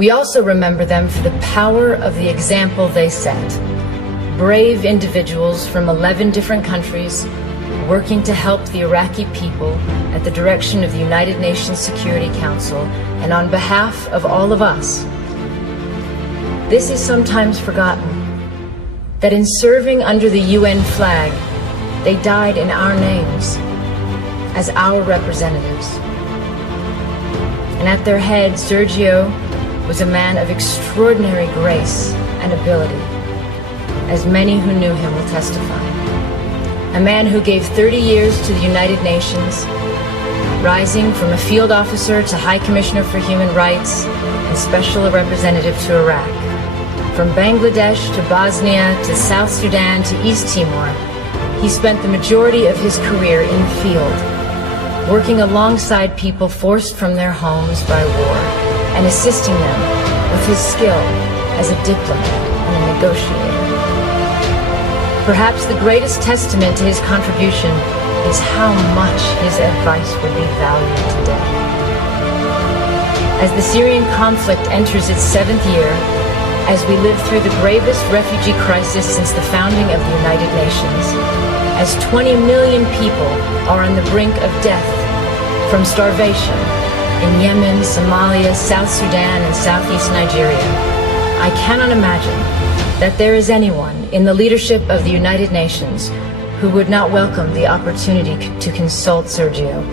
We also remember them for the power of the example they set. Brave individuals from 11 different countries working to help the Iraqi people at the direction of the United Nations Security Council and on behalf of all of us. This is sometimes forgotten, that in serving under the UN flag, they died in our names, as our representatives. And at their head, Sergio was a man of extraordinary grace and ability, as many who knew him will testify. A man who gave 30 years to the United Nations, rising from a field officer to High Commissioner for Human Rights and Special Representative to Iraq. From Bangladesh to Bosnia to South Sudan to East Timor, he spent the majority of his career in the field, working alongside people forced from their homes by war and assisting them with his skill as a diplomat and a negotiator. Perhaps the greatest testament to his contribution is how much his advice would be valued today. As the Syrian conflict enters its 7th year, as we live through the gravest refugee crisis since the founding of the United Nations, as 20 million people are on the brink of death from starvation in Yemen, Somalia, South Sudan, and Southeast Nigeria, I cannot imagine that there is anyone in the leadership of the United Nations who would not welcome the opportunity to consult Sergio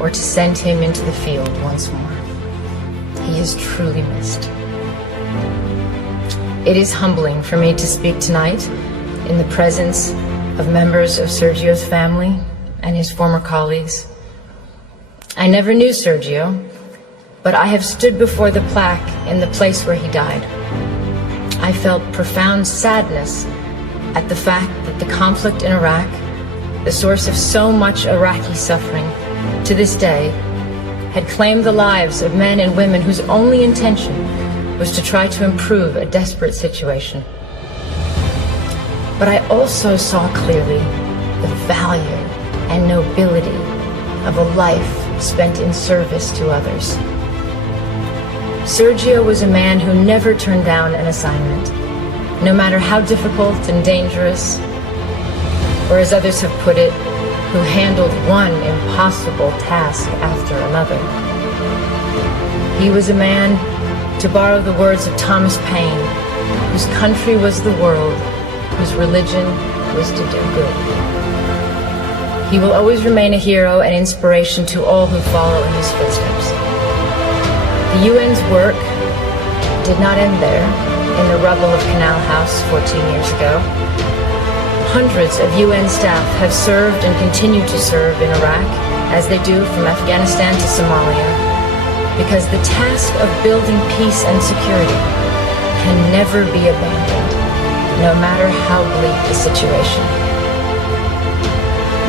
or to send him into the field once more. He is truly missed. It is humbling for me to speak tonight in the presence of members of Sergio's family and his former colleagues. I never knew Sergio, but I have stood before the plaque in the place where he died. I felt profound sadness at the fact that the conflict in Iraq, the source of so much Iraqi suffering, to this day, had claimed the lives of men and women whose only intention was to try to improve a desperate situation. But I also saw clearly the value and nobility of a life spent in service to others. Sergio was a man who never turned down an assignment, no matter how difficult and dangerous, or as others have put it, who handled one impossible task after another. He was a man, to borrow the words of Thomas Paine, whose country was the world, whose religion was to do good. He will always remain a hero and inspiration to all who follow in his footsteps. The UN's work did not end there, in the rubble of Canal House 14 years ago. Hundreds of UN staff have served and continue to serve in Iraq, as they do from Afghanistan to Somalia, because the task of building peace and security can never be abandoned, no matter how bleak the situation.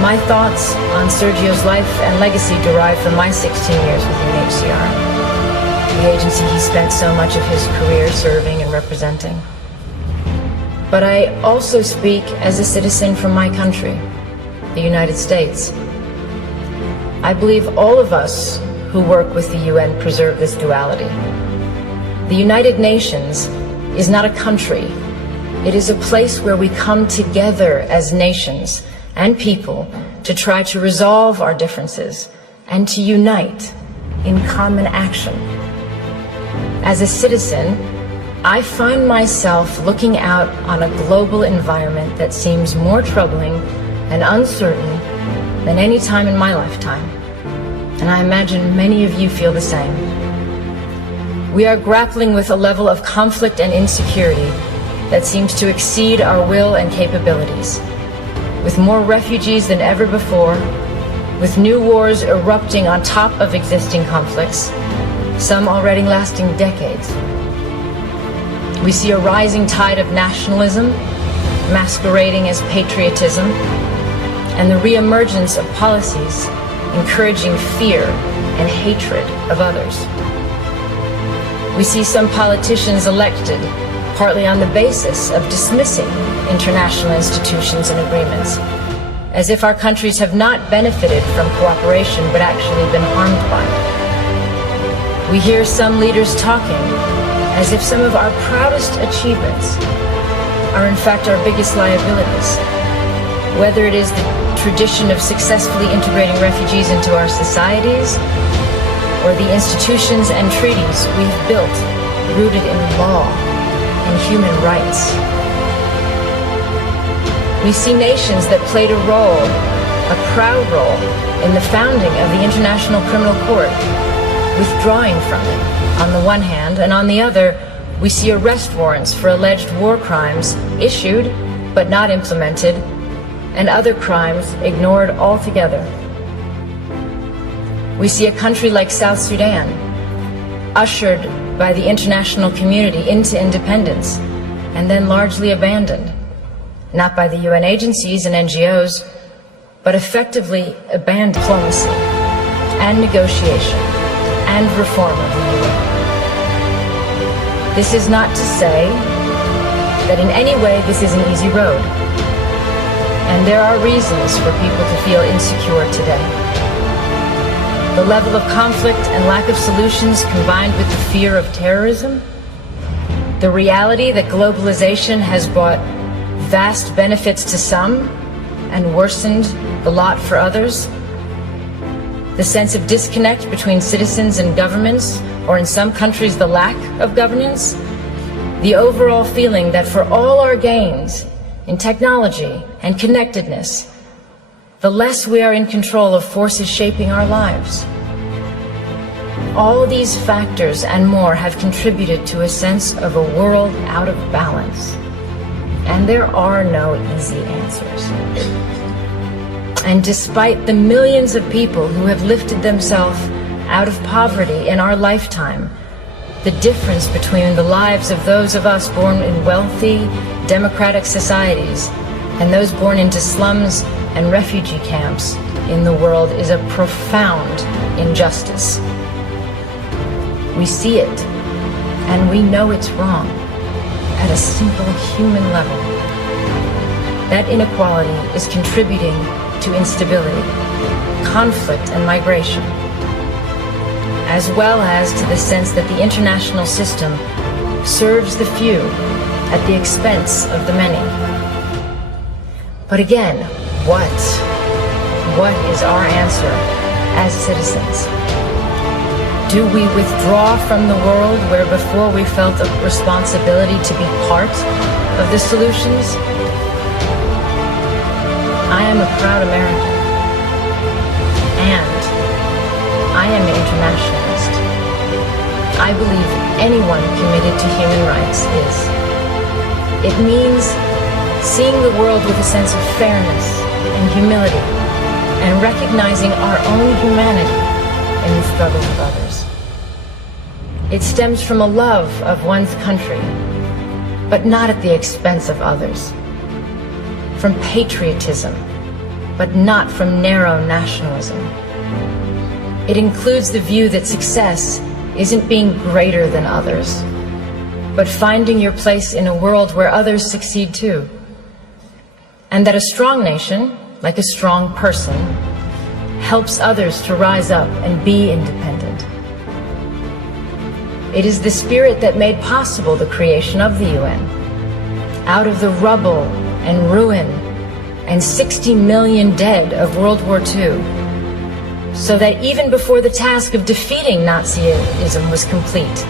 My thoughts on Sergio's life and legacy derive from my 16 years with UNHCR, the agency he spent so much of his career serving and representing. But I also speak as a citizen from my country, the United States. I believe all of us who work with the UN preserve this duality. The United Nations is not a country. It is a place where we come together as nations and people to try to resolve our differences and to unite in common action. As a citizen, I find myself looking out on a global environment that seems more troubling and uncertain than any time in my lifetime. And I imagine many of you feel the same. We are grappling with a level of conflict and insecurity that seems to exceed our will and capabilities. With more refugees than ever before, with new wars erupting on top of existing conflicts, some already lasting decades. We see a rising tide of nationalism, masquerading as patriotism, and the reemergence of policies encouraging fear and hatred of others. We see some politicians elected partly on the basis of dismissing international institutions and agreements, as if our countries have not benefited from cooperation but actually been harmed by it. We hear some leaders talking as if some of our proudest achievements are in fact our biggest liabilities. Whether it is the tradition of successfully integrating refugees into our societies, or the institutions and treaties we've built rooted in law and human rights. We see nations that played a role, a proud role, in the founding of the International Criminal Court, withdrawing from it on the one hand, and on the other, we see arrest warrants for alleged war crimes issued but not implemented, and other crimes ignored altogether. We see a country like South Sudan, ushered by the international community into independence, and then largely abandoned, not by the UN agencies and NGOs, but effectively abandoned diplomacy and negotiation and reform of the UN. This is not to say that in any way this is an easy road, and there are reasons for people to feel insecure today. The level of conflict and lack of solutions combined with the fear of terrorism, the reality that globalization has brought vast benefits to some and worsened the lot for others, the sense of disconnect between citizens and governments, or in some countries the lack of governance, the overall feeling that for all our gains in technology and connectedness, the less we are in control of forces shaping our lives. All these factors and more have contributed to a sense of a world out of balance. And there are no easy answers. And despite the millions of people who have lifted themselves out of poverty in our lifetime, the difference between the lives of those of us born in wealthy, democratic societies and those born into slums and refugee camps in the world is a profound injustice. We see it, and we know it's wrong at a simple human level. That inequality is contributing to instability, conflict, and migration, as well as to the sense that the international system serves the few at the expense of the many. But again, what is our answer as citizens? Do we withdraw from the world where before we felt a responsibility to be part of the solutions? I am a proud American, and I am an internationalist. I believe anyone committed to human rights is. It means seeing the world with a sense of fairness and humility, and recognizing our own humanity in the struggles of others. It stems from a love of one's country, but not at the expense of others. From patriotism, but not from narrow nationalism. It includes the view that success isn't being greater than others, but finding your place in a world where others succeed too. And that a strong nation, like a strong person, helps others to rise up and be independent. It is the spirit that made possible the creation of the UN. Out of the rubble and ruin and 60 million dead of World War II, so that even before the task of defeating Nazism was complete,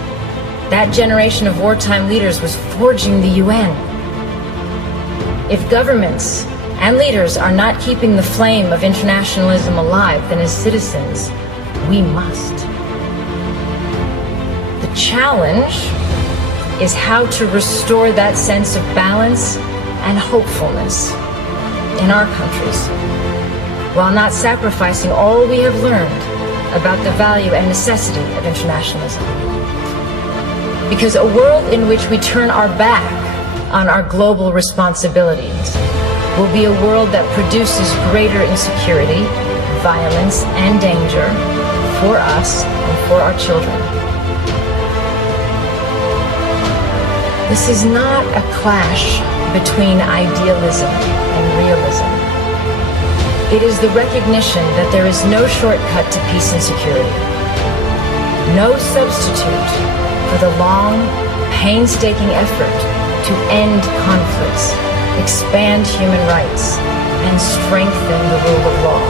that generation of wartime leaders was forging the UN. If governments and leaders are not keeping the flame of internationalism alive, then as citizens, we must. The challenge is how to restore that sense of balance and hopefulness in our countries, while not sacrificing all we have learned about the value and necessity of internationalism. Because a world in which we turn our back on our global responsibilities will be a world that produces greater insecurity, violence, and danger for us and for our children. This is not a clash between idealism and realism. It is the recognition that there is no shortcut to peace and security, no substitute for the long, painstaking effort to end conflicts, expand human rights, and strengthen the rule of law.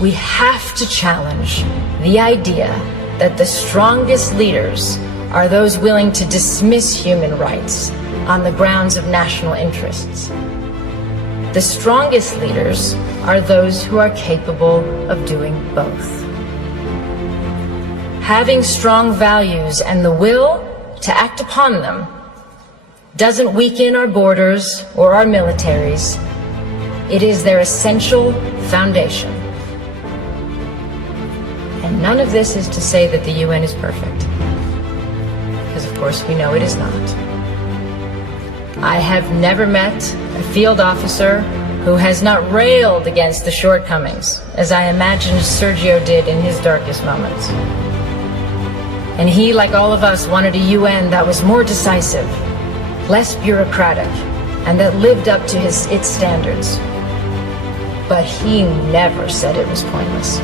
We have to challenge the idea that the strongest leaders are those willing to dismiss human rights on the grounds of national interests. The strongest leaders are those who are capable of doing both. Having strong values and the will to act upon them doesn't weaken our borders or our militaries. It is their essential foundation. And none of this is to say that the UN is perfect, because of course we know it is not. I have never met a field officer who has not railed against the shortcomings, as I imagined Sergio did in his darkest moments. And he, like all of us, wanted a UN that was more decisive, less bureaucratic, and that lived up to its standards. But he never said it was pointless,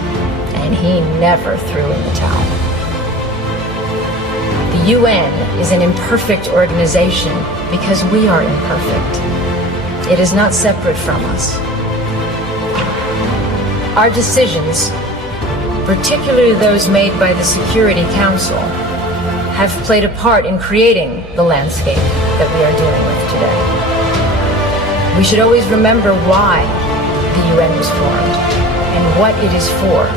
and he never threw in the towel. The UN is an imperfect organization because we are imperfect. It is not separate from us. Our decisions, particularly those made by the Security Council, have played a part in creating the landscape that we are dealing with today. We should always remember why the UN was formed and what it is for,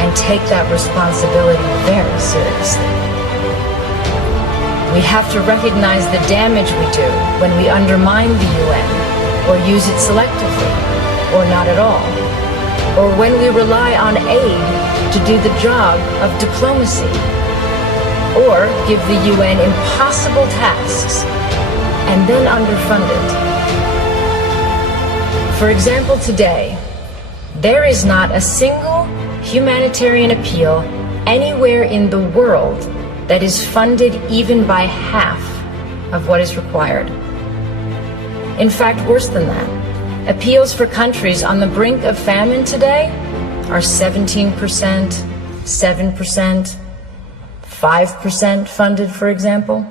and take that responsibility very seriously. We have to recognize the damage we do when we undermine the UN, or use it selectively, or not at all, or when we rely on aid to do the job of diplomacy, or give the UN impossible tasks and then underfund it. For example, today, there is not a single humanitarian appeal anywhere in the world that is funded even by half of what is required. In fact, worse than that, appeals for countries on the brink of famine today are 17%, 7%, 5% funded, for example.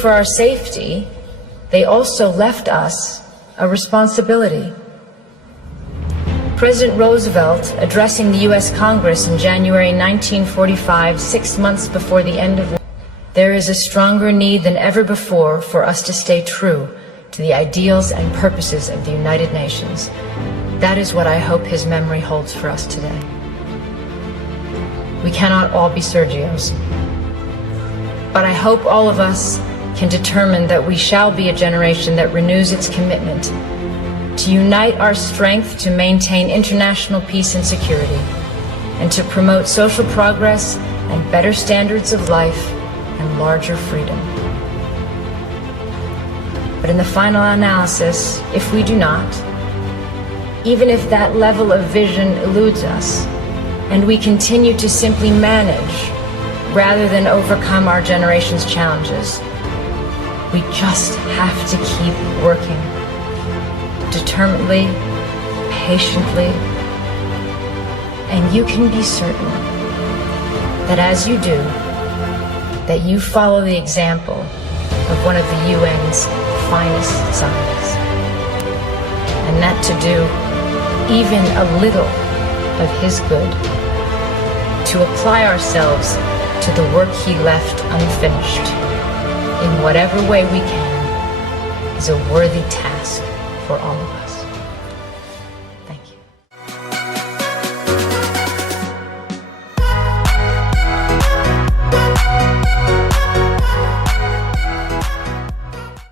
For our safety, they also left us a responsibility. President Roosevelt, addressing the U.S. Congress in January 1945, 6 months before the end of war, there is a stronger need than ever before for us to stay true to the ideals and purposes of the United Nations. That is what I hope his memory holds for us today. We cannot all be Sergios, but I hope all of us can determine that we shall be a generation that renews its commitment to unite our strength to maintain international peace and security, and to promote social progress and better standards of life and larger freedom. But in the final analysis, if we do not, even if that level of vision eludes us, and we continue to simply manage rather than overcome our generation's challenges, we just have to keep working determinedly, patiently, and you can be certain that as you do, that you follow the example of one of the UN's finest sons, and that to do even a little of his good, to apply ourselves to the work he left unfinished in whatever way we can, is a worthy task for all of us.